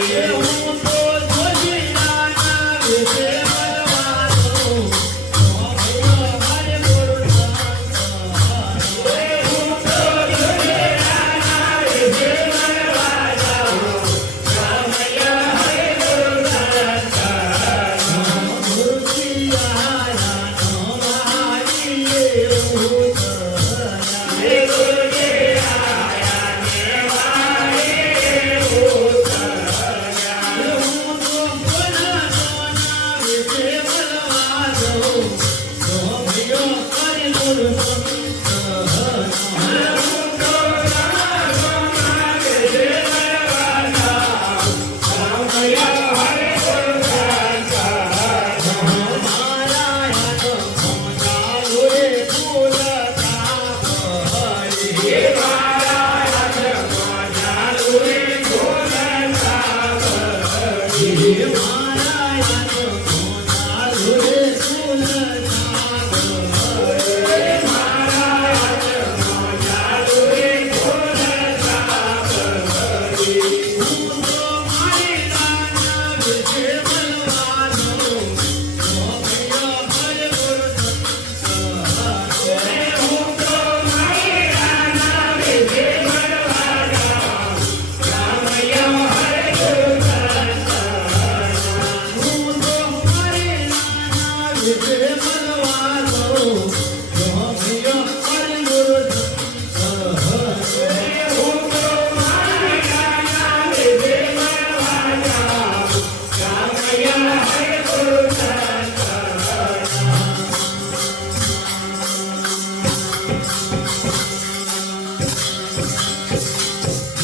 yeah.